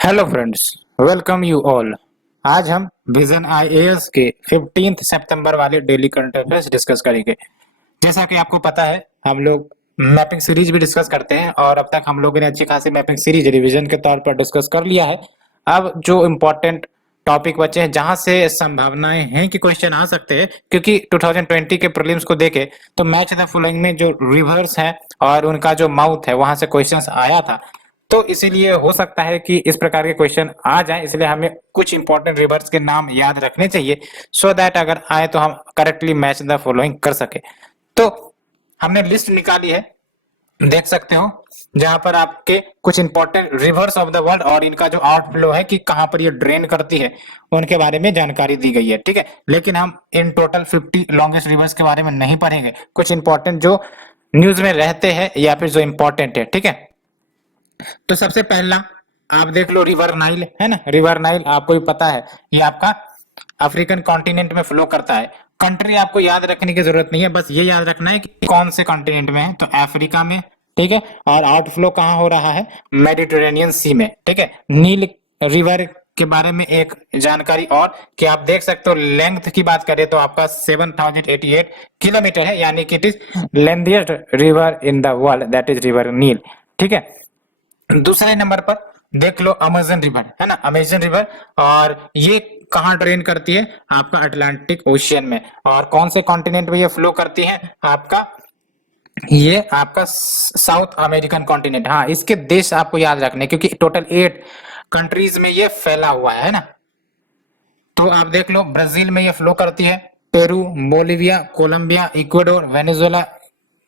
Hello friends, welcome you all. आज हम vision IAS के 15 सितंबर वाले डेली करंट अफेयर्स डिस्कस करेंगे। जैसा कि आपको पता है, हम लोग मैपिंग सीरीज भी डिस्कस करते हैं और अब तक हम लोगों ने अच्छी खासी मैपिंग सीरीज रिवीजन के तौर पर डिस्कस कर लिया है। अब जो इम्पोर्टेंट टॉपिक बचे हैं जहां से संभावनाएं हैं कि क्वेश्चन आ सकते हैं, क्योंकि 2020 के प्रीलिम्स को देखे तो मैच द फॉलोइंग में जो रिवर्स है और उनका जो माउथ है वहां से क्वेश्चंस आया था। तो इसीलिए हो सकता है कि इस प्रकार के क्वेश्चन आ जाएं, इसलिए हमें कुछ इंपॉर्टेंट रिवर्स के नाम याद रखने चाहिए सो दैट अगर आए तो हम करेक्टली मैच द फॉलोइंग कर सके। तो हमने लिस्ट निकाली है, देख सकते हो, जहां पर आपके कुछ important rivers of the world और इनका जो आउटफ्लो है कि कहां पर ये ड्रेन करती है उनके बारे में जानकारी दी गई है। ठीक है, लेकिन हम इन टोटल 50 लॉन्गेस्ट रिवर्स के बारे में नहीं पढ़ेंगे, कुछ इंपॉर्टेंट जो न्यूज में रहते हैं या फिर जो इंपॉर्टेंट है। ठीक है, तो सबसे पहला आप देख लो, रिवर नाइल है ना। रिवर नाइल आपको भी पता है, ये आपका अफ्रीकन कॉन्टिनेंट में फ्लो करता है। कंट्री आपको याद रखने की जरूरत नहीं है, बस ये याद रखना है कि कौन से कॉन्टिनेंट में है, तो अफ्रीका में। ठीक है, और आउटफ्लो कहाँ हो रहा है, मेडिटेरेनियन सी में। ठीक है, नील रिवर के बारे में एक जानकारी और कि आप देख सकते हो, लेंथ की बात करें तो आपका 7088 किलोमीटर है, यानी कि it is lengthiest river in the world, that is river Nile. ठीक है, दूसरे नंबर पर देख लो अमेजन रिवर है ना, अमेजन रिवर। और ये कहाँ ड्रेन करती है, आपका अटलांटिक ओशियन में। और कौन से कॉन्टिनेंट में ये फ्लो करती है, आपका ये आपका साउथ अमेरिकन कॉन्टिनेंट। हाँ, इसके देश आपको याद रखने, क्योंकि टोटल 8 कंट्रीज में ये फैला हुआ है ना। तो आप देख लो, ब्राजील में ये फ्लो करती है, Peru, Bolivia, Colombia, Ecuador, Venezuela,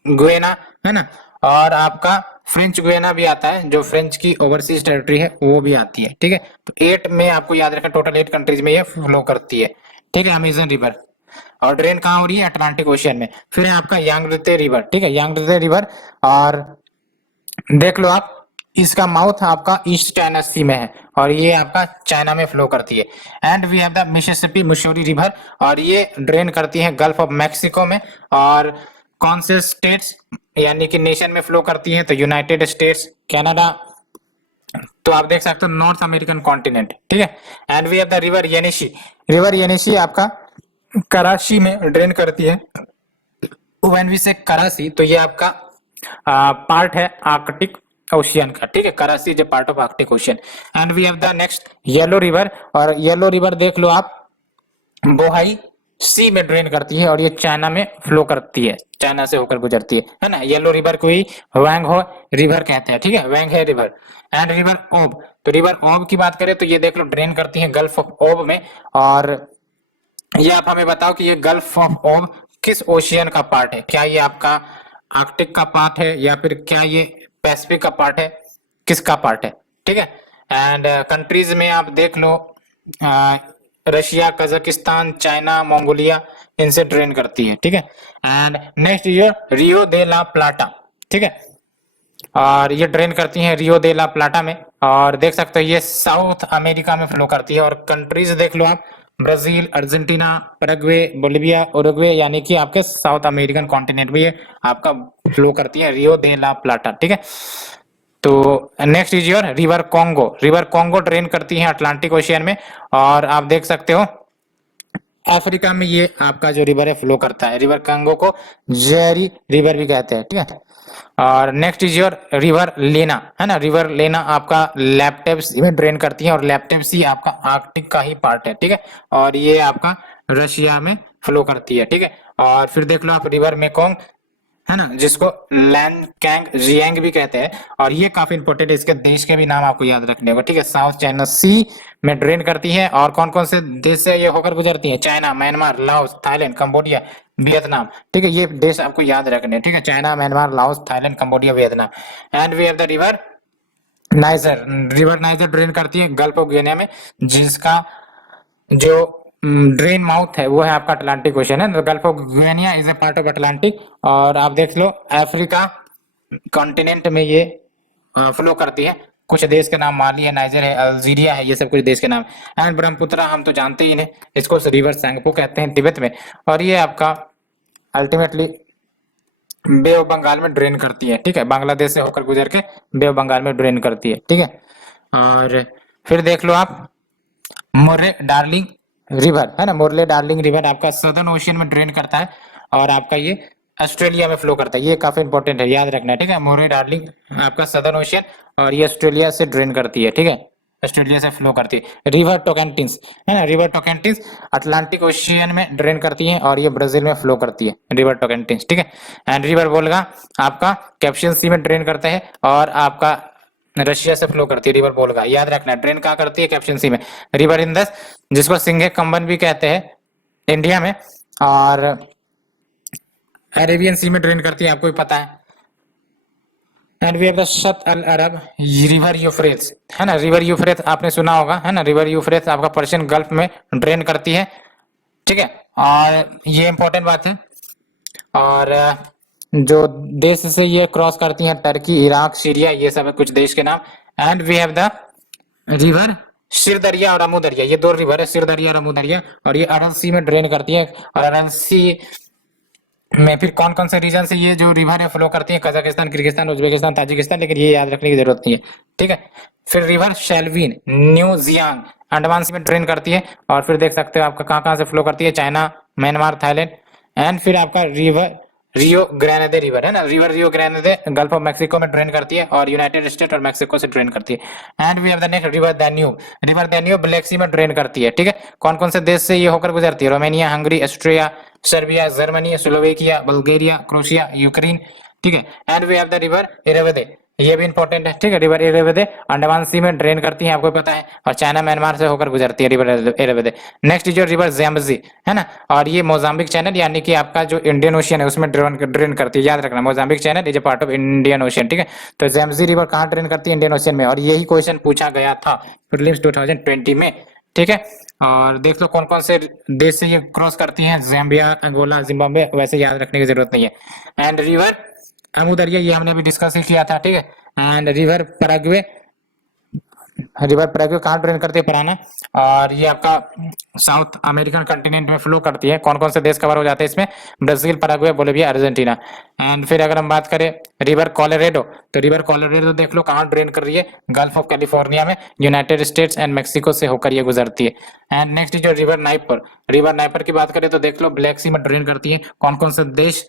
Guyana है ना। और आपका फ्रेंच गुएना भी आता है, जो फ्रेंच की ओवरसीज टेरिटरी है वो भी आती है। ठीक है, तो 8 में आपको याद रखना, टोटल 8 कंट्रीज में ये फ्लो करती है। ठीक है, अमेजन रिवर। और ड्रेन कहाँ हो रही है, अटलांटिक ओशियन में। फिर है आपका यांगत्से रिवर। ठीक है, यांगत्से रिवर। और देख लो आप, इसका माउथ आपका ईस्ट चाइना सी में है और ये आपका चाइना में फ्लो करती है। And we have the Mississippi Missouri river, और ये ड्रेन करती है गल्फ ऑफ मैक्सिको में। और कौन से स्टेट्स यानी कि नेशन में फ्लो करती है, तो यूनाइटेड स्टेट्स, कनाडा। तो आप देख सकते हो नॉर्थ अमेरिकन कॉन्टिनेंट। ठीक है, and we have the river Yenisei. River Yenisei आपका कराची में ड्रेन करती है। व्हेन वी से कराची, तो ये आपका पार्ट है आर्कटिक ओशियन का। ठीक है, Kara Sea is a part of Arctic Ocean. And we have the next Yellow River. और येलो रिवर देख लो आप, बोहाई सी में ड्रेन करती है और ये चाइना में फ्लो करती है, चाइना से होकर गुजरती है ना। येलो रिवर को ही वैंग हो रिवर कहते हैं। ठीक है, वैंग है रिवर। एंड रिवर ओब, तो रिवर ओब की बात करें तो ये देख लो ड्रेन करती है गल्फ ऑफ ओब में। और ये आप हमें बताओ कि ये गल्फ ऑफ ओब किस ओशियन का पार्ट है, क्या ये आपका आर्कटिक का पार्ट है या फिर क्या ये पैसिफिक का पार्ट है, किसका पार्ट है। ठीक है, एंड कंट्रीज में आप देख लो, रशिया, कजाकिस्तान, चाइना, मंगोलिया, इनसे ड्रेन करती है। ठीक है, एंड नेक्स्ट ये रियो दे ला प्लाटा। ठीक है, और ये ड्रेन करती हैं रियो दे ला प्लाटा में। और देख सकते हो ये साउथ अमेरिका में फ्लो करती है। और कंट्रीज देख लो आप, Brazil, Argentina, Paraguay, Bolivia, Uruguay, यानी कि आपके साउथ अमेरिकन कॉन्टिनेंट में ये आपका फ्लो करती है रियो दे ला प्लाटा। ठीक है, तो next is your river Congo. River Congo drain करती है अटलांटिक ओशियन में। और आप देख सकते हो अफ्रीका में ये आपका जो रिवर है फ्लो करता है। रिवर कांगो को जेरी रिवर भी कहते हैं। ठीक है, और नेक्स्ट इज योर रिवर लेना है ना। रिवर लेना आपका लैप्टेप सी में ड्रेन करती है और लैप्टेप सी आपका आर्कटिक का ही पार्ट है। ठीक है, और ये आपका रशिया में फ्लो करती है। ठीक है, और फिर देख लो आप रिवर मेकोंग है ना, जिसको लैन कैंग जियांग भी कहते हैं। और ये काफी इंपॉर्टेंट है, इसके देश के भी नाम आपको याद रखने होगा। ठीक है, साउथ चाइना सी में ड्रेन करती है। और कौन कौन से देश से ये होकर गुजरती है, China, Myanmar, Laos, Thailand, Cambodia, Vietnam. ठीक है, ये देश आपको याद रखने हैं। ठीक है, China, Myanmar, Laos, Thailand, Cambodia, Vietnam. And we have the river Niger. River Niger drain करती है गल्फ ऑफ गिनी में, जिसका जो ड्रेन माउथ है वो है आपका अटलांटिक ओशन है। Gulf of Guinea is a part of Atlantic. और आप देख लो अफ्रीका कॉन्टिनेंट में ये फ्लो करती है। कुछ देश के नाम माली है, नाइजर है, अल्जीरिया है, ये सब कुछ देश के नाम। एंड ब्रह्मपुत्रा हम तो जानते ही नहीं, इसको रिवर सैंगपो कहते हैं तिब्बत में। और ये आपका अल्टीमेटली बे ऑफ बंगाल में ड्रेन करती है। ठीक है, बांग्लादेश से होकर गुजर के बे ऑफ बंगाल में ड्रेन करती है। ठीक है, और फिर देख लो आप मोर्ले डार्लिंग रिवर है ना, मोर्ले डार्लिंग रिवर आपका सदर्न ओशियन में ड्रेन करता है और आपका ये ऑस्ट्रेलिया में फ्लो करता है। ये काफी इंपॉर्टेंट है, याद रखना है, ठीक है। मोर्ले डार्लिंग आपका सदर्न ओशियन और ये ऑस्ट्रेलिया से ड्रेन करती है, ठीक है, ऑस्ट्रेलिया से फ्लो करती है। रिवर टोकेंटिन्स है ना, रिवर टोकेंटिन्स अटलांटिक ओशियन में ड्रेन करती है और ये ब्राजील में फ्लो करती है, रिवर टोकेंटिन्स, ठीक है। एंड रिवर वोल्गा आपका कैस्पियन सी में ड्रेन करता है और आपका रशिया से फ्लो करती है, रिवर वोल्गा, याद रखना। ड्रेन कहाँ करती है? कैस्पियन सी में। रिवर इंदस जिसको सिंघे कंबन भी कहते हैं इंडिया में, और अरेबियन सी में ड्रेन करती है, आपको भी पता है। एंड वी हैव द शत अल अरब रिवर यूफ्रेट्स है ना, रिवर यूफ्रेट्स आपने सुना होगा है ना, रिवर यूफ्रेट्स आपका पर्शियन गल्फ में ड्रेन करती है, ठीक है। और ये इंपॉर्टेंट बात है। और जो देश से ये क्रॉस करती हैं, टर्की, इराक, सीरिया, ये सब है कुछ देश के नाम। And we have the river Syr Darya और अमू दरिया, ये दो रिवर है, सिर दरिया और अमू दरिया, और ये अरल सी में ड्रेन करती है। और अरल सी में फिर कौन कौन से रीजन से ये जो रिवर है फ्लो करती है? कजाकिस्तान, किर्गिस्तान, उज्बेकिस्तान, ताजिकिस्तान, लेकिन ये याद रखने की जरूरत नहीं है, ठीक है। फिर रिवर शेल्विन न्यूजियांग अंडमान सी में ड्रेन करती है। और फिर देख सकते हो आपका कहाँ कहाँ से फ्लो करती है, चाइना, म्यांमार, थाईलैंड। एंड फिर आपका रिवर रियो ग्रेनेडे रिवर है ना, river Rio Grande gulf of Mexico में ड्रेन करती है और यूनाइटेड स्टेट और मैक्सिको से ड्रेन करती है। And we have the next river Danube, river Danube Black Sea में ड्रेन करती है, ठीक है। कौन कौन से देश से ये होकर गुजरती है? Romania, Hungary, Austria, Serbia, Germany, Slovakia, Bulgaria, Croatia, Ukraine, ठीक है। And we have the river Irrawaddy, ये भी इंपॉर्टेंट है, ठीक है। रिवर इरेवदे अंडमान सी में ड्रेन करती है, आपको पता है, और चाइना म्यांमार से होकर गुजरती है रिवर इरेवदे। नेक्स्ट जो रिवर ज़ैम्बजी है ना, और ये मोजाम्बिक चैनल यानी कि आपका जो इंडियन ओशियन है उसमें ड्रेन करती है, याद रखना। Mozambique channel is a part of Indian ocean, ठीक है। तो ज़ैम्बजी रिवर कहाँ ड्रेन करती है? इंडियन ओशियन में, और यही क्वेश्चन पूछा गया था प्रीलिम्स 2020 में, ठीक है। और देख लो कौन कौन से देश से ये क्रॉस करती हैं, ज़ाम्बिया, अंगोला, जिम्बाब्वे, वैसे याद रखने की जरूरत नहीं है। एंड रिवर अमू दरिया ये हमने अभी डिस्कस ही किया था, ठीक है। And river Paraguay, river Paraguay कहाँ ड्रेन करती है? पराना। और ये आपका साउथ अमेरिकन कंटिनेंट में फ्लो करती है। कौन कौन से देश कवर हो जाते हैं इसमें? Brazil, Paraguay, Bolivia, Argentina. And फिर अगर हम बात करें रिवर कोलोराडो, तो रिवर कोलोराडो देख लो कहाँ ड्रेन कर रही है? गल्फ ऑफ कैलिफोर्निया में, यूनाइटेड स्टेट्स एंड मेक्सिको से होकर ये गुजरती है। एंड नेक्स्ट जो रिवर नाइपर, रिवर नाइपर की बात करें तो देख लो ब्लैक सी में ड्रेन करती है। कौन कौन से देश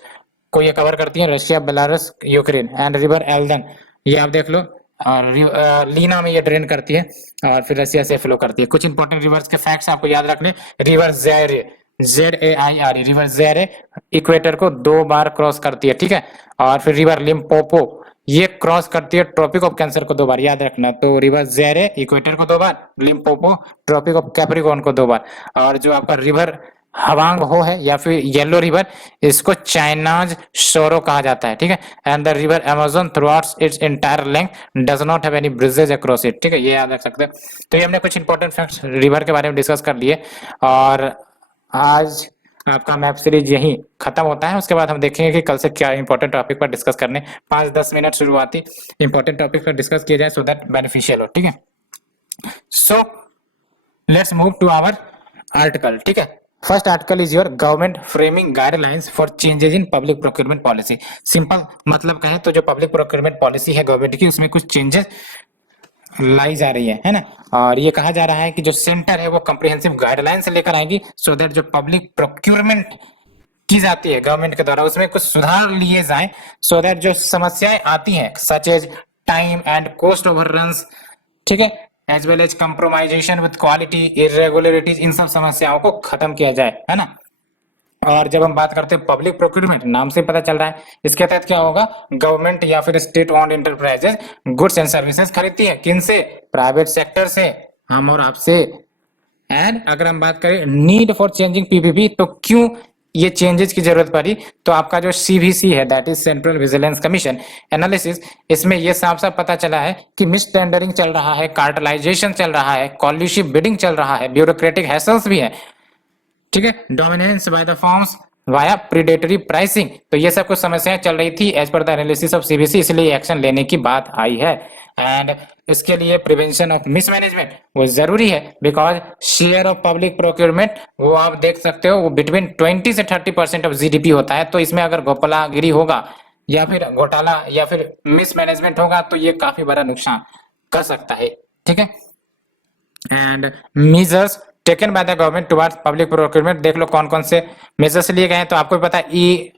को ये कवर करती है? Russia, Belarus, Ukraine. And river Aldan, ये आप देख लो और लीना में ये ड्रेन करती है और फिर रसिया से फ्लो करती है। कुछ इंपॉर्टेंट रिवर्स के फैक्ट्स आपको याद रखने। रिवर ज़ैरे, ZAIRE, रिवर ज़ैरे इक्वेटर को 2 बार क्रॉस करती है, ठीक है। और फिर रिवर लिम्पोपो ये क्रॉस करती है ट्रॉपिक ऑफ कैंसर को 2 बार, याद रखना। तो रिवर ज़ैरे इक्वेटर को 2 बार, लिम्पोपो ट्रॉपिक ऑफ कैप्रिकॉर्न को 2 बार। और जो आपका रिवर हवांग हो है या फिर येलो रिवर, इसको चाइनाज सोरो कहा जाता है, ठीक है। And the river Amazon through out its entire length does not have any bridges across it, ठीक है, ये याद रख सकते हैं। तो ये हमने कुछ इंपॉर्टेंट फैक्ट्स रिवर के बारे में डिस्कस कर लिए। और आज आपका मैप सीरीज यही खत्म होता है। उसके बाद हम देखेंगे कि कल से क्या इंपॉर्टेंट टॉपिक पर डिस्कस करने, 5-10 मिनट शुरुआती इंपॉर्टेंट टॉपिक पर डिस्कस किया जाए सो दैट बेनिफिशियल हो, ठीक है। So let's move to our article, ठीक है। First article is your government framing guidelines for changes in public procurement policy. Simple मतलब कहें तो जो पब्लिक प्रोक्योरमेंट पॉलिसी है गवर्नमेंट की, उसमें कुछ चेंजेस लाई जा रही है ना। और ये कहा जा रहा है कि जो सेंटर है वो कम्प्रिहेंसिव गाइडलाइंस लेकर आएगी सो दैट जो पब्लिक प्रोक्योरमेंट की जाती है गवर्नमेंट के द्वारा उसमें कुछ सुधार लिए जाएं, सो दैट जो समस्याएं आती हैं such as time and cost overruns, ठीक है, as well as compromisation with quality, irregularities, इन सब समस्याओं को खत्म किया जाए, है ना। और जब हम बात करते हैं पब्लिक प्रोक्यूरमेंट, नाम से पता चल रहा है इसके तहत क्या होगा? गवर्नमेंट या फिर state owned enterprises goods and services खरीदती है, किन से? प्राइवेट सेक्टर से, हम और आपसे। एंड अगर हम बात करें नीड फॉर चेंजिंग पीपीपी, तो क्यों ये चेंजेस की जरूरत पड़ी? तो आपका जो सीवीसी है that is central vigilance commission analysis, इसमें ये साफ साफ पता चला है कि मिस टेंडरिंग चल रहा है, कार्टेलाइजेशन चल रहा है, कॉलिशिप बिडिंग चल रहा है, ब्यूरोक्रेटिक हैसल्स भी है, ठीक है, dominance by the firms via predatory pricing. तो ये सब कुछ समस्याएं चल रही थी as per the analysis of CBC, इसलिए एक्शन लेने की बात आई है। एंड इसके लिए प्रिवेंशन ऑफ मिसमैनेजमेंट वो जरूरी है, because share of public procurement वो आप देख सकते हो वो बिटवीन 20 से 30% ऑफ जीडीपी होता है। तो इसमें अगर घोटालागिरी होगा या फिर घोटाला या फिर मिसमैनेजमेंट होगा तो ये काफी बड़ा नुकसान कर सकता है, ठीक है। And measures taken by the government towards public procurement, देख लो कौन कौन से मेजर्स लिए गए हैं। तो आपको पता है ई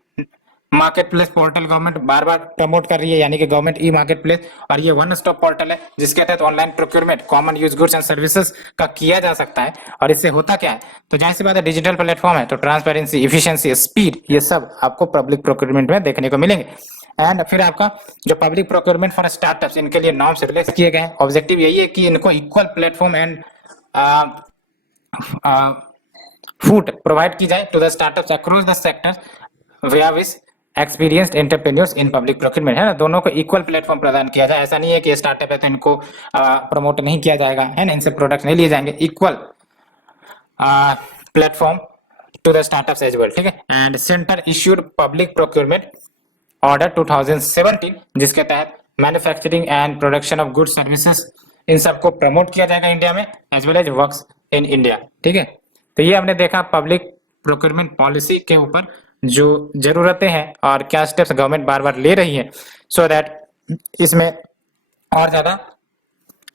मार्केट प्लेस पोर्टल गवर्नमेंट बार बार प्रमोट कर रही है, यानी कि गवर्नमेंट ई मार्केट प्लेस, और ये वन स्टॉप पोर्टल है जिसके तहत online procurement common use goods and services का किया जा सकता है। और इससे होता क्या है, तो जाहिर सी बात है डिजिटल प्लेटफॉर्म है तो ट्रांसपेरेंसी, इफिशियंसी, स्पीड, ये सब आपको पब्लिक प्रोक्योरमेंट में देखने को मिलेंगे। एंड फिर आपका जो पब्लिक प्रोक्योरमेंट फॉर स्टार्टअप्स, इनके लिए नॉर्म्स रिलीज किए गए हैं। ऑब्जेक्टिव यही है कि इनको equal platform and food provide की जाए to the startups across the sector where which experienced entrepreneurs in public procurement, है ना, दोनों को इक्वल प्लेटफॉर्म प्रदान किया जाए। ऐसा नहीं है कि स्टार्टअप है तो इनको प्रमोट नहीं किया जाएगा, है ना, इनसे प्रोडक्ट नहीं लिए जाएंगे, equal platform to the startups as well, ठीक है। And centre issued public procurement order 2017 जिसके तहत manufacturing and production of goods services in सबको प्रमोट किया जाएगा इंडिया में, as well as works in India, ठीक है। तो ये हमने देखा पब्लिक प्रोक्योरमेंट पॉलिसी के ऊपर जो जरूरतें हैं और क्या स्टेप्स गवर्नमेंट बार बार ले रही है, सो दैट इसमें और ज्यादा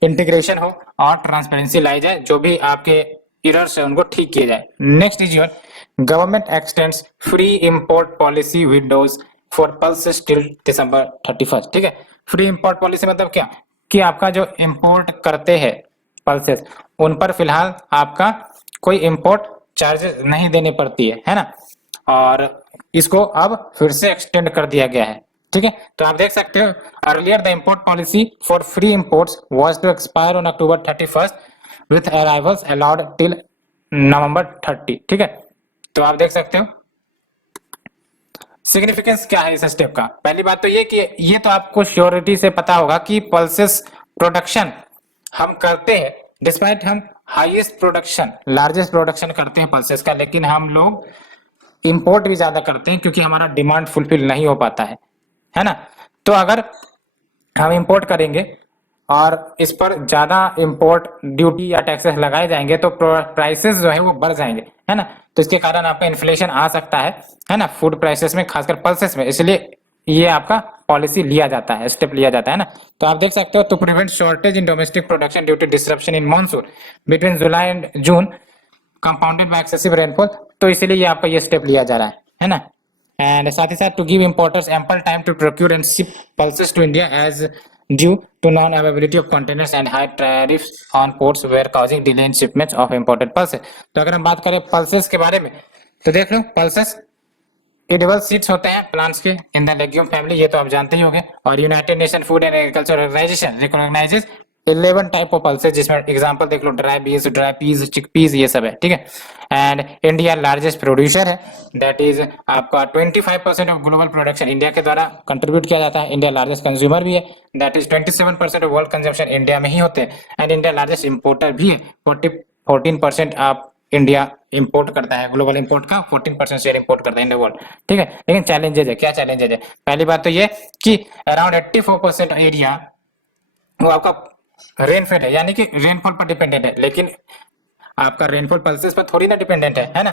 इंटीग्रेशन हो और ट्रांसपेरेंसी लाई जाए, जो भी आपके एरर्स है उनको ठीक किए जाए। Next is your government x tends free import policy Windows for pulses till दिसंबर 31, ठीक है। फ्री इंपोर्ट पॉलिसी मतलब क्या, कि आपका जो इंपोर्ट करते हैं पल्सेस उन पर फिलहाल आपका कोई इंपोर्ट चार्जेस नहीं देनी पड़ती है ना, और इसको अब फिर से एक्सटेंड कर दिया गया है, ठीक है। तो आप देख सकते हो earlier the import policy for free imports was to expire on October 31 with arrivals allowed till November 30, ठीक है। तो आप देख सकते हो सिग्निफिकेंस क्या है इस स्टेप का। पहली बात तो ये कि ये तो आपको श्योरिटी से पता होगा कि पल्सेस प्रोडक्शन हम करते हैं, डिस्पाइट हम हाईएस्ट प्रोडक्शन, लार्जेस्ट प्रोडक्शन करते हैं पल्सेस का, लेकिन हम लोग इंपोर्ट भी ज्यादा करते हैं क्योंकि हमारा डिमांड फुलफिल नहीं हो पाता है ना। तो अगर हम इंपोर्ट करेंगे और इस पर ज्यादा इंपोर्ट ड्यूटी या टैक्सेस लगाए जाएंगे तो प्राइसेस जो है वो बढ़ जाएंगे, है ना। तो इसके कारण आपका इन्फ्लेशन आ सकता है ना, फूड प्राइसेस में, खासकर पल्सेस में, इसलिए ये आपका पॉलिसी लिया जाता है, स्टेप लिया जाता है ना। तो आप देख सकते हो to prevent shortage in domestic production due to disruption in monsoon between July and June compounded by excessive rainfall, तो इसीलिए ये आपका ये स्टेप लिया जा रहा है ना। एंड साथ ही साथ to give importers ample time to procure and ship pulses to India as due to non availability of containers and high tariffs on ports were causing delay in shipments of imported pulses. तो अगर हम बात करें pulses के बारे में तो देख लो पल्सेस एडिबल सीड्स होते हैं प्लांट्स के इन द लेग्यूम फैमिली, ये तो आप जानते ही होंगे। और United Nation Food and Agriculture Organization recognizes 11 type of pulses, जिसमें एग्जांपल देख लो dry beans, dry peas, chickpeas, ये सब है, ठीक है। एंड इंडिया लार्जेस्ट प्रोड्यूसर है, दैट इज आपका 25% ऑफ ग्लोबल प्रोडक्शन इंडिया के द्वारा कंट्रीब्यूट किया जाता है। इंडिया लार्जेस्ट कंज्यूमर भी है, that is 27% of world consumption India में ही होते हैं। एंड इंडिया लार्जेस्ट इंपोर्टर भी है, 14% आप इंडिया इंपोर्ट करता है, ग्लोबल इंपोर्ट का 14% शेयर इंपोर्ट करता है इन द वर्ल्ड, ठीक है। लेकिन चैलेंजेस है, क्या चैलेंजेस है? पहली बात तो ये कि अराउंड 84% एरिया वो आपका रेनफेड है, यानी कि रेनफॉल पर डिपेंडेंट है, लेकिन आपका रेनफॉल पल्सेस पर थोड़ी ना डिपेंडेंट है ना।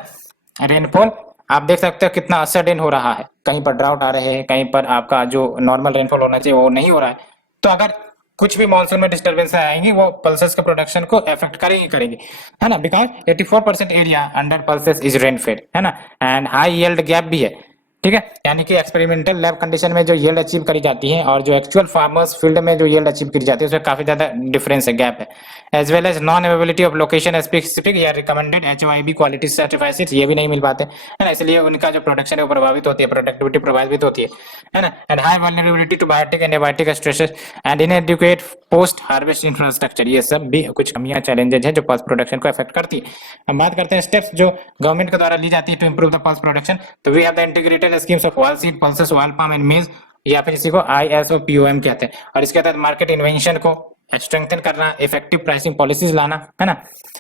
रेनफॉल आप देख सकते हो कितना असडन हो रहा है, कहीं पर ड्राउट आ रहे हैं, कहीं पर आपका जो नॉर्मल रेनफॉल होना चाहिए वो नहीं हो रहा है। तो अगर कुछ भी मॉनसून में डिस्टर्बेंस आएंगी वो पल्सेस के प्रोडक्शन को अफेक्ट करेंगे, है ना, because 84% area under pulses is rainfed, है ना। एंड हाई यील्ड गैप भी है, ठीक है, यानी कि एक्सपेरिमेंटल लैब कंडीशन में जो यील्ड अचीव करी जाती है और जो एक्चुअल फार्मर्स फील्ड में जो यील्ड अचीव करी जाती है उसमें काफी ज्यादा डिफरेंस है, गैप है। As well as non availability of location specific या रिकमेंडेड HYB क्वालिटी सर्टिफाइड ये भी नहीं मिल पाते, है ना, इसलिए उनका जो प्रोडक्शन है वो प्रभावित होती है, प्रोडक्टिविटी प्रभावित होती है ना। And high vulnerability to biotic and abiotic stresses and inadequate post harvest infrastructure, ये सब भी कुछ कमियां चैलेंजेस है जो पल्स प्रोडक्शन को अफेक्ट करती है। हम बात करते हैं स्टेप्स जो गवर्नमेंट के द्वारा ली जाती है to improve the pulse production. तो we have the integrated schemes of oil seed pulses, oil palm and maize, या फिर इसी को ISO/POM कहते हैं। और इसके तहत मार्केट इन्वेंशन को स्ट्रेंथन करना, इफेक्टिव प्राइसिंग पॉलिसीज लाना, है ना।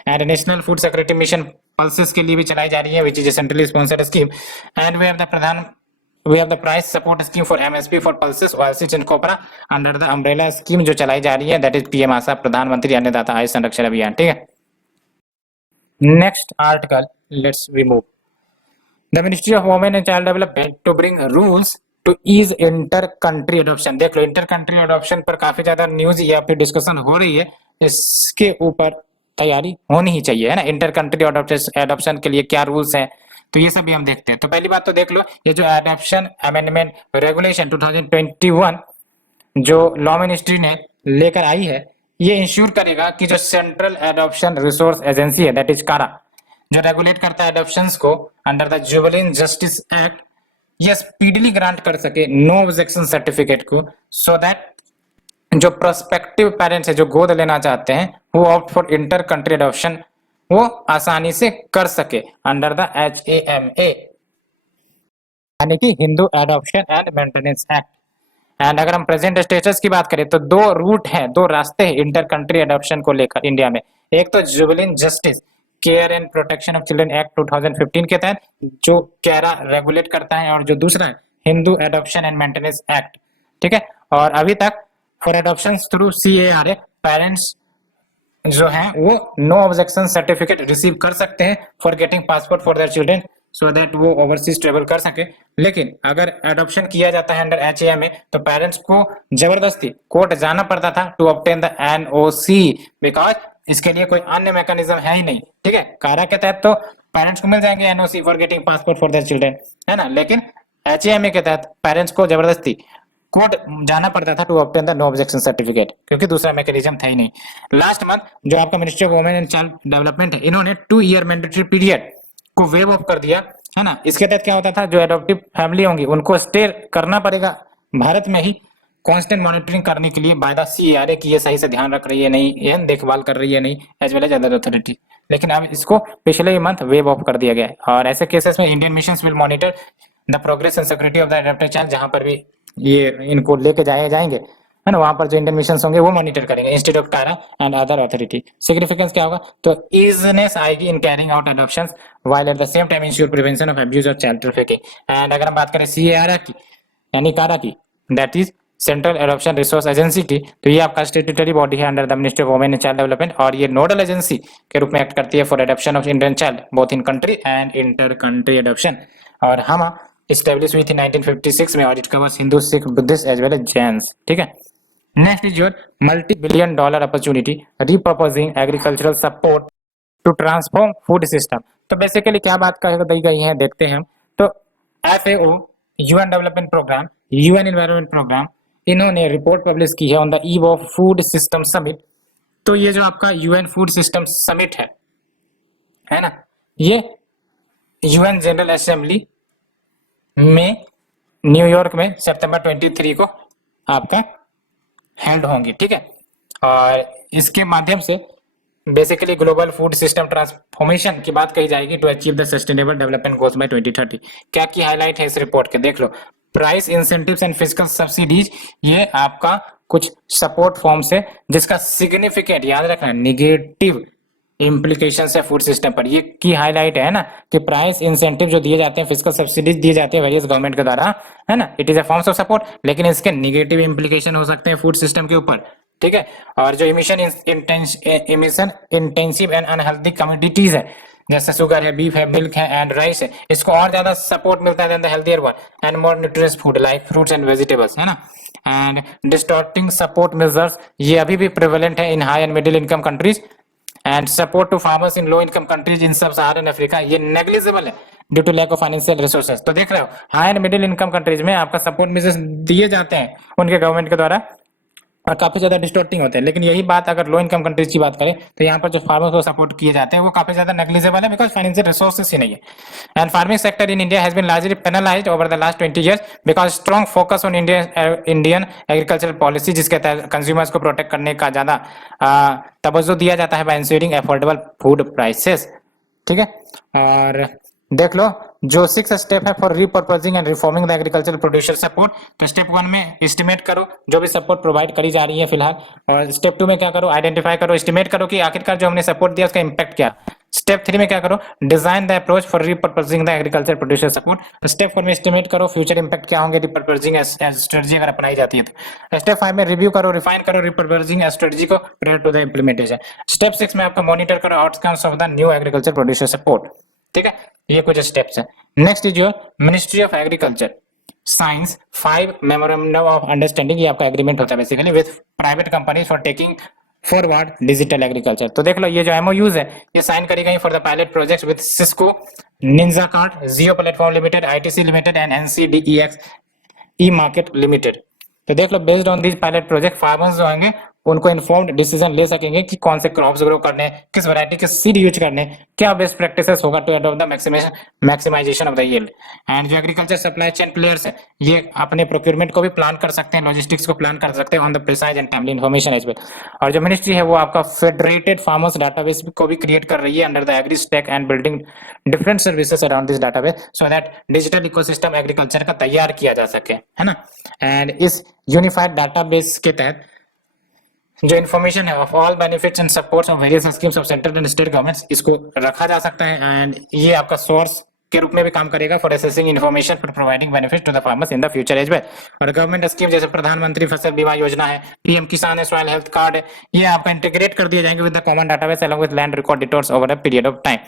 And National Food Security Mission pulses के लिए भी चलाई जा रही है, which is a centrally sponsored scheme. And we have the price support scheme for MSP for pulses, oilseeds and copra under the umbrella scheme जो चलाई जा रही है, दैट इज PM आशा, प्रधानमंत्री अन्नदाता आय संरक्षण अभियान, ठीक है। Next article, let's we move. The Ministry of Women and Child Development to bring rules to ease inter-country adoption। देख लो इंटर कंट्री अडॉप्शन पर काफी ज्यादा न्यूज या फिर डिस्कशन हो रही है, इसके ऊपर तैयारी होनी ही चाहिए, है ना। इंटर कंट्री एडॉप्शन के लिए क्या रूल्स हैं, तो ये सब भी हम देखते हैं। तो पहली बात तो देख लो, ये जो एडॉप्शन अमेंडमेंट रेगुलेशन 2021 जो लॉ मिनिस्ट्री ने लेकर आई है, ये इंश्योर करेगा कि जो सेंट्रल एडॉप्शन रिसोर्स एजेंसी है, दैट इज कारा, जो रेगुलेट करता है एडॉप्शंस को under the juvenile justice act, ये स्पीडली ग्रांट कर सके नो ऑब्जेक्शन सर्टिफिकेट को, सो दैट जो प्रोस्पेक्टिव पेरेंट्स है जो गोद लेना चाहते हैं वो opt for inter country adoption वो आसानी से कर सके अंडर द HAMA, यानी कि Hindu adoption and maintenance act. And अगर हम प्रेजेंट स्टेटस की बात करें तो दो रूट हैं, दो रास्ते हैं इंटर कंट्री एडॉप्शन को लेकर इंडिया में। एक तो juvenile justice care and protection of children act 2015 के तहत जो कैरा रेगुलेट करता है, और जो दूसरा है Hindu adoption and maintenance act, ठीक है। और अभी तक for adoption through CARA parents जो हैं वो नो ऑब्जेक्शन सर्टिफिकेट रिसीव कर सकते हैं for getting passport for their children, so that वो ओवरसीज ट्रेवल कर सके। लेकिन अगर एडॉप्शन किया जाता है अंडर HAMA तो पेरेंट्स को जबरदस्ती कोर्ट जाना पड़ता था to obtain the NOC, because इसके लिए कोई अन्य मैकेनिज्म है ही नहीं, ठीक है। कारा के तहत तो पेरेंट्स को मिल जाएंगे NOC for getting passport for their children, है ना, लेकिन HAMA के तहत पेरेंट्स को जबरदस्ती कोर्ट जाना पड़ता था to obtain the no objection certificate, क्योंकि दूसरा मैकेनिज्म था ही नहीं। लास्ट मंथ जो आपका ministry of women and child development है, इन्होंने 2 ईयर मैंडेटरी पीरियड को वेव ऑफ कर दिया, है ना। इसके तहत क्या होता था, जो एडॉप्टिव फैमिली होंगी उनको स्टे करना पड़ेगा भारत में ही, कांस्टेंट मॉनिटरिंग करने के लिए बाय द CARA की ये सही से ध्यान रख रही है नहीं, ये देखभाल कर रही है नहीं, as well as other authority. लेकिन अब इसको पिछले मंथ वेव ऑफ कर दिया गया है, और ऐसे केसेस में Indian missions will monitor the progress and security of the adopted child, जहां पर भी ये इनको लेके जाएंगे, है ना, वहां पर जो इंडियन मिशन होंगे वो मॉनिटर करेंगे instead of CARA and other authority. Significance क्या होगा, तो इजीनेस आएगी in carrying out adoptions while at the same time ensure prevention of abuse और चाइल्ड ट्रैफिकिंग। एंड अगर हम बात करें CARA की यानी कारा की, that is central adoption resource agency की, तो ये आपका स्टेट्यूटरी बॉडी है under the ministry of women and child development, और ये नोडल एजेंसी के रूप में एक्ट करती है for adoption of Indian child both in country and inter country adoption. और हम established हुई थी 1956 में, और it covers Hindu Sikh Buddhist as well as Jains, ठीक है। Next is your multi-billion dollar opportunity repurposing agricultural support to transform food system. तो basically क्या बात कह दी गई है देखते हैं हम। तो FAO UN development programme, UN environment programme, इन्होंने रिपोर्ट पब्लिश की है on the eve of food system summit. तो ये जो आपका UN फूड सिस्टम समिट है ना, ये UN जनरल असेंबली में न्यूयॉर्क में सितंबर 23 को आपका हेल्ड होंगी, ठीक है। और इसके माध्यम से basically global food system transformation की बात कही जाएगी to achieve the sustainable development goals by 2030। क्या की हाईलाइट है इस रिपोर्ट के, देख लो। Price incentives and fiscal subsidies, ये आपका कुछ सपोर्ट फॉर्म्स है जिसका सिग्निफिकेंट याद रखना निगेटिव इम्प्लीकेशन है फूड सिस्टम पर। ये की हाईलाइट है ना कि प्राइस इंसेंटिव जो दिए जाते हैं, फिस्कल सब्सिडीज दिए जाते हैं वेरियस गवर्नमेंट के द्वारा, है ना, it is a forms of support, लेकिन इसके निगेटिव इम्प्लीकेशन हो सकते हैं फूड सिस्टम के ऊपर, ठीक है। और जो emission intensive and unhealthy commodities है, जैसे शुगर है, बीफ है, मिल्क है एंड राइस है, इसको और ज्यादा सपोर्ट मिलता है then the healthier one and more nutritious food like fruits and vegetables, है ना। एंड डिस्टॉर्टिंग सपोर्ट मेजर्स, ये अभी भी प्रेवलेंट है in high and middle income countries, and support to farmers in low income countries in sub Saharan Africa, ये negligible है due to lack of financial resources. तो देख रहे हो high and middle income countries में आपका support measures दिए जाते हैं उनके गवर्नमेंट के द्वारा, और काफी ज्यादा डिस्टॉर्टिंग होते हैं। लेकिन यही बात अगर लो इनकम कंट्रीज की बात करें तो यहाँ पर जो फार्मर्स को सपोर्ट किए जाते हैं वो काफी ज्यादा नेग्लिजिबल है, बिकॉज फाइनेंशियल रिसोर्सेस ही नहीं है। And farming sector in India has been largely penalised over the last 20 years because strong focus on Indian agricultural policy, जिसके तहत कंज्यूमर्स को प्रोटेक्ट करने का ज्यादा तवज्जो दिया जाता है by ensuring affordable food prices, ठीक है। और देख लो जो 6 स्टेप है for repurposing and reforming the agriculture producer support. तो स्टेप 1 में एस्टिमेट करो जो भी सपोर्ट प्रोवाइड करी जा रही है फिलहाल, और स्टेप 2 में क्या करो, आइडेंटिफाई करो, एस्टिमेट करो कि आखिरकार जो हमने सपोर्ट दिया उसका इंपैक्ट क्या। स्टेप 3 में क्या करो, design the approach for repurposing the agriculture producer support. तो स्टेप 4 में एस्टिमेट करो फ्यूचर इंपैक्ट क्या होंगे रिपर्पजिंग स्ट्रेटजी अगर अपनाई जाती है तो। स्टेप 5 में रिव्यू करो, रिफाइन करो रिपर्पजिंग स्ट्रेटजी को prior to the implementation. Step 6 में आपका मॉनिटर करो outcomes of the new agriculture producer support, ठीक है। ये कुछ स्टेप्स है। Next is your ministry of agriculture science 5 memorandum of understanding, ये आपका एग्रीमेंट होता है basically with private companies for taking forward digital agriculture. तो देख लो ये जो एमओयूज है ये साइन करी गई for the pilot project with Cisco, Ninjacart, Jio platform limited, ITC limited and NCDEX e market limited. तो देख लो based on this pilot project farmers जो होंगे उनको इन्फॉर्म्ड डिसीजन ले सकेंगे कि कौन से क्रॉप्स ग्रो करने, किस वैरायटी के सीड यूज करने, क्या बेस्ट प्रैक्टिसेस होगा to adopt the maximisation of the yield. And जो एग्रीकल्चर सप्लाई चेन प्लेयर्स है ये अपने प्रोक्योरमेंट को भी प्लान कर सकते हैं, लॉजिस्टिक्स को प्लान कर सकते हैं on the precise and timely information as well. और जो मिनिस्ट्री है वो आपका फेडरेटेड फार्मर्स डाटाबेस को भी क्रिएट कर रही है under the agri stack and building different services around this database so that digital ecosystem agriculture का तैयार किया जा सके, है ना। एंड इस यूनिफाइड डाटाबेस के तहत जो इन्फॉर्मेशन है of all benefits and supports of various schemes of central and state governments इसको रखा जा सकता है। एंड ये आपका सोर्स के रूप में भी काम करेगा for assessing information for providing benefit to the farmers in the future as well. और गवर्नमेंट स्कीम जैसे प्रधानमंत्री फसल बीमा योजना है, पीएम किसान है, सॉइल हेल्थ कार्ड है, ये आपका इंटीग्रेट कर दिए जाएंगे with the common database along with land record details over a period of time.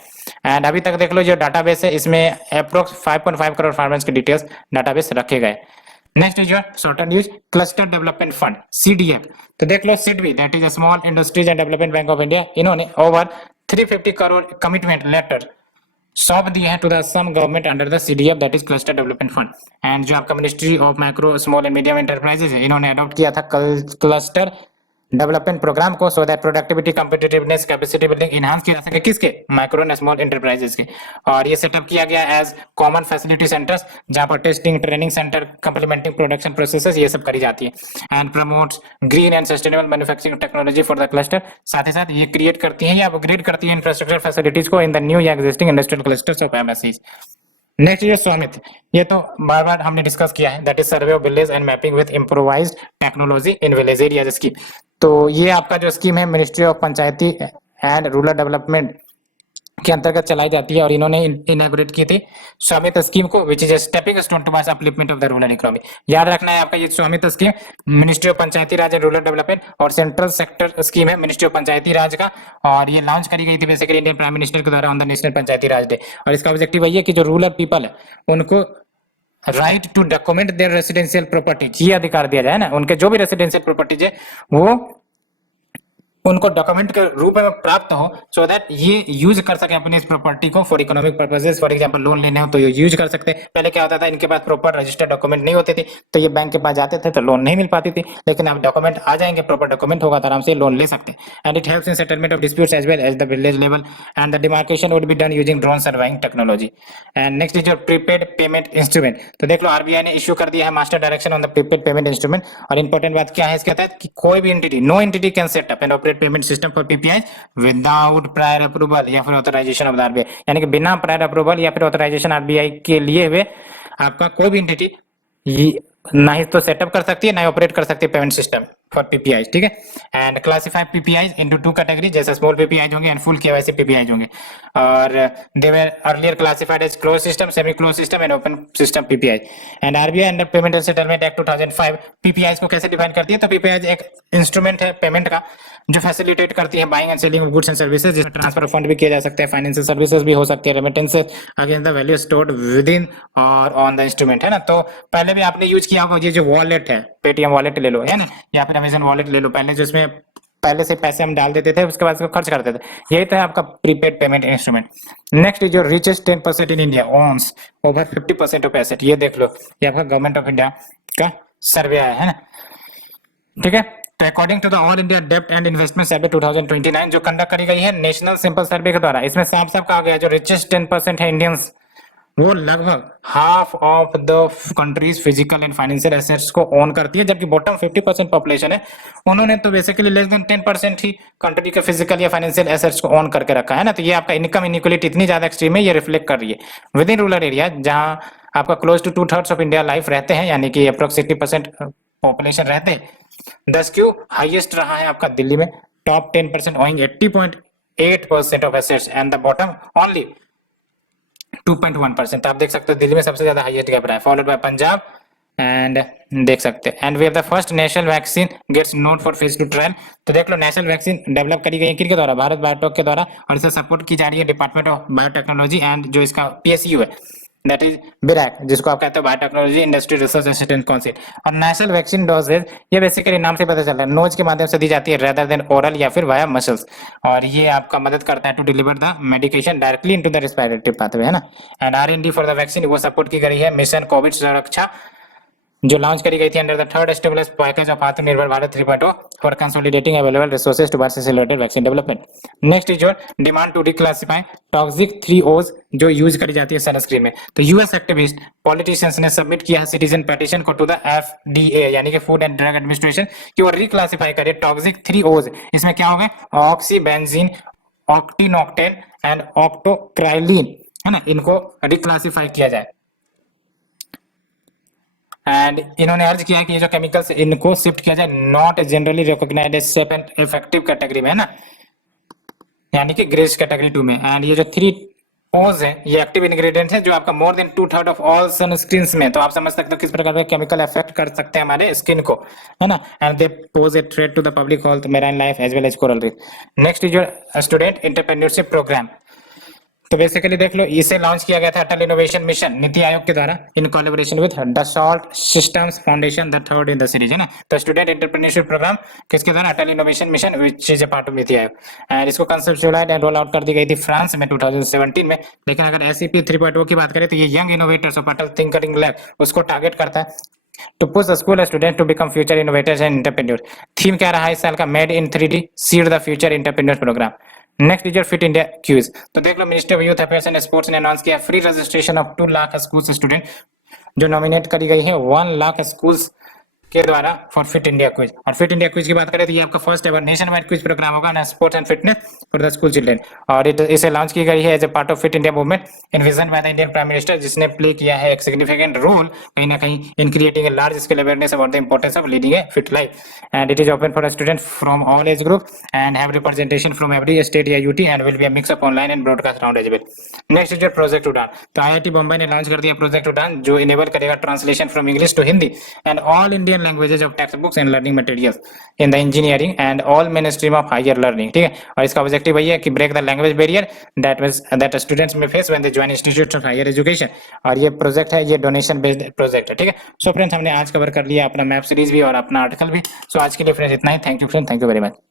And अभी तक देख लो जो डाटाबेस है इसमें अप्रोक्स 5.5 करोड़ फार्मर्स के डिटेल्स डाटाबेस रखे गए। Next is your short news cluster development fund CDF. तो देख लो SIDBI that is a small industries and development bank of India, इन्होंने ओवर 350 करोड़ कमिटमेंट लेटर सौंप दिए हैं to the Assam government under the CDF that is cluster development fund. And जो आपका ministry of micro small and medium enterprises है इन्होंने adopt किया था क्लस्टर डेवलपमेंट प्रोग्राम को so that productivity competitiveness capacity building enhance किया जा सके किसके माइक्रो एंड स्मॉल एंटरप्राइजेस के। और ये सेटअप किया गया एज कॉमन फैसिलिटी सेंटर्स जहां पर testing training centre complementing production processes ये सब करी जाती है। And promotes green and sustainable manufacturing technology for the cluster. साथ ही साथ ये क्रिएट करती है या अपग्रेड करती है इंफ्रास्ट्रक्चर फैसिलिटीज को इन द न्यू या existing industrial clusters of MSEs. Next ये स्वामित्व, ये तो बार बार हमने डिस्कस किया है that is survey of village and mapping with improvised technology in village areas scheme. तो ये आपका जो स्कीम है ministry of Panchayati and rural development के अंतर्गत चलाई जाती है और इन्होंने इनॉग्रेट की थी स्वामित्व स्कीम को which is stepping stone towards upliftment of the rural economy. याद रखना है आपका ये स्वामित्व scheme ministry of Panchayati Raj and rural development और सेंट्रल सेक्टर स्कीम है मिनिस्ट्री ऑफ पंचायती राज का। और ये लॉन्च करी गई थी बेसिकली इंडियन प्राइम मिनिस्टर के द्वारा on the national Panchayati Raj day. और इसका ऑब्जेक्टिव वही है कि जो रूरल पीपल है उनको right to document their residential properties, ये अधिकार दिया जाए ना, उनके जो भी रेसिडेंशियल प्रॉपर्टीज है वो उनको डॉक्यूमेंट के रूप में प्राप्त हो सो दैट ये यूज कर सके अपने इस प्रॉपर्टी को for economic purposes. For example loan लेने हो तो ये यूज कर सकते हैं। पहले क्या होता था इनके पास प्रॉपर रजिस्टर्ड डॉक्यूमेंट नहीं होते थे तो ये बैंक के पास जाते थे तो लोन नहीं मिल पाती थी, लेकिन अब डॉक्यूमेंट आ जाएंगे, प्रॉपर डॉक्यूमेंट होगा तो आराम से लोन ले सकते हैं। And it helps in settlement of disputes as well as the village level and the demarcation would be done using drone surveying technology. And next is your prepaid payment instrument. तो देख लो RBI ने issue कर दिया है master direction on the prepaid payment instrument. और important बात क्या है इसके तहत कि कोई भी entity, no entity can set up and operate payment system for PPI without prior approval या फिर ऑथराइजेशन ऑफ द आरबीआई, यानी कि बिना प्रायर अप्रूवल या फिर ऑथराइजेशन आरबीआई के लिए हुए आपका कोई भी एंटिटी ना ही तो सेटअप कर सकती है ना ही ऑपरेट कर सकती है पेमेंट सिस्टम फॉर पीपीआई, ठीक है। And classify PPI into two category, जैसे स्मॉल पीपीआई होंगे एंड फुल केवाईसी पीपीआई होंगे। और they were earlier classified as close system, semi close system and open system PPI. And RBI under payment and settlement act 2005 PPI को कैसे define करती है, तो PPI एक इंस्ट्रूमेंट है पेमेंट का जो फैसिलिटेट करती है buying and selling of goods and services, जिसमें ट्रांसफर ऑफ फंड भी किया जा सकता है, फाइनेंशियल सर्विसेज भी हो सकती है, remittances against the value stored with in और ऑन द इंस्ट्रूमेंट, है ना। तो पहले भी आपने यूज किया होगा ये जो वॉलेट है, पेटीएम वॉलेट ले लो, है ना, या फिर अमेजन वॉलेट ले लो, पहले जिसमें पहले से पैसे हम डाल देते थे उसके बाद खर्च करते थे, यही तो है आपका prepaid payment instrument. Next is जो richest 10% in India owns over 50% of asset, ये देख लो, ये आपका गवर्नमेंट ऑफ इंडिया का सर्वे है ना, ठीक है। तो according to the all India डेब्ट एंड इन्वेस्टमेंट सर्वे 2029 जो कंडक्ट करी गई है नेशनल सिंपल सर्वे के द्वारा, इसमें साफ साफ कहा गया जो रिचेस्ट 10% है इंडियंस वो लगभग half of the countries physical and financial assets को ओन करती है, जबकि बॉटम 50% पॉपुलेशन है उन्होंने तो बेसिकली लेस देन 10% ही कंट्री के फिजिकल या फाइनेंशियल एसेट्स को ओन करके रखा है ना। तो ये आपका इनकम इनइक्वालिटी इतनी ज्यादा एक्सट्रीम है, ये रिफ्लेक्ट कर रही है विद इन रूरल एरिया जहां आपका close to 2/3 of India life रहते हैं, यानी कि अप्रोक्स 80% पॉपुलेशन रहते हैं। 10 क्यों हाईएस्ट रहा है आपका दिल्ली में, top 10% owing 80.8% of assets and the bottom only 2.1%। आप देख सकते हो दिल्ली में सबसे ज्यादा हाईएस्ट गैप रहा है, फॉलोड बाय पंजाब एंड देख सकते हैं। And we have the first national vaccine gets nod for phase 2 trial. तो देख लो नेशनल वैक्सीन डेवलप करी गई है किसके द्वारा, भारत बायोटेक के द्वारा, और इसे सपोर्ट की जा रही है डिपार्टमेंट ऑफ बायोटेक्नोलॉजी एंड जो इसका पीएसयू है दैट इज बिरैक, जिसको आप कहते हो biotechnology industry research assistant council. और नेशनल वैक्सीन डोजेज, ये बेसिकली नाम से पता चल रहा है नोज के माध्यम से दी जाती है रेदर देन ओरल या फिर वाया मसल्स, और ये आपका मदद करता है to deliver the medication directly into the respiratory pathway, है ना। And R&D for the vaccine वो सपोर्ट की गई है मिशन कोविड सुरक्षा, जो लॉन्च करी गई थी under the third stimulus package of Atmanirbhar Bharat 3.0 for consolidating available resources towards accelerated vaccine development. Next is your demand to declassify toxic 3Os जो यूज करी जाती है सनस्क्रीन में। तो यूएस एक्टिविस्ट पॉलिटिशियंस ने सबमिट किया है सिटीजन पेटिशन को टू द FDA यानी कि फूड एंड ड्रग एडमिनिस्ट्रेशन कि वो रिक्लासिफाई करे टॉक्सिक 3Os। इसमें क्या हो गए, ऑक्सीबेंजीन, ऑक्टिनोक्टेन एंड ऑक्टोक्राइलिन, है ना, इनको रिक्लासिफाई किया जाए। एंड इन्होंने अर्ज किया कि ये जो केमिकल्स इनको शिफ्ट किया जाए not generally recognised as safe and effective category में, है ना, यानी कि ग्रेस कैटेगरी 2 में। एंड ये जो 3Os है ये एक्टिव इंग्रेडिएंट है जो आपका more than 2/3 of all sunscreen में, तो आप समझ सकते हो किस प्रकार का केमिकल अफेक्ट कर सकते हैं हमारे स्किन को, है ना। And they pose a threat to the public health, marine life as well as coral reef. Next is your student entrepreneurship programme. तो बेसिकली देख लो, इसे लॉन्च किया गया था अटल इनोवेशन मिशन नीति आयोग के द्वारा in collaboration with Dassault systems foundation, the third in the series, है ना। तो स्टूडेंट एंटरप्रेन्योरशिप प्रोग्राम किसके द्वारा, Atal innovation mission which is a part of NITI Aayog. And इसको कंसेप्चुअलाइज्ड एंड रोल आउट कर दी गई थी फ्रांस में 2017 में। लेकिन अगर SEP 3.0 की बात करें तो ये young innovators of Atal thinking lab उसको टारगेट करता है to push the school students to become future innovators and entrepreneurs। Theme क्या रहा है इस साल का, made in 3D seed the future entrepreneurs programme. Next is your fit India quiz. तो देख लो, ministry of youth affairs and sports ने अनाउंस किया free registration of 2 lakh school student जो नॉमिनेट करी गई है 1 लाख स्कूल्स के द्वारा फॉर फिट इंडिया क्विज। और फिट इंडिया क्विज की बात करें तो ये आपका first ever nation wide quiz programme होगा ना, sports and fitness for the school children. और इसे लॉन्च की गई है as a part of fit India movement envision by the Indian prime minister, जिसने प्ले किया है एक सिग्निफिकेंट रोल कहीं ना कहीं in creating a large scale awareness about the importance of leading a fit life. And it is open for student from all age group and have representation from every state या UT and will be a mix of online and broadcast round as well. Next is your project Udaan. तो IIT Bombay ने launch कर दिया project उड़ान जो enable करेगा translation from English to Hindi and all Indian languages of text books and learning materials in the engineering and all main stream of higher learning, ठीक है। और इसका ऑब्जेक्टिव वही है कि break the language barrier that students में face when they join institutes of higher education. और ये प्रोजेक्ट है, ये डोनेशन बेस्ड प्रोजेक्ट है, ठीक है। सो फ्रेंड्स, हमने आज कवर कर लिया अपना मैप सीरीज भी और अपना आर्टिकल भी। सो आज के लिए फ्रेंड्स इतना ही। Thank you friends, thank you very much.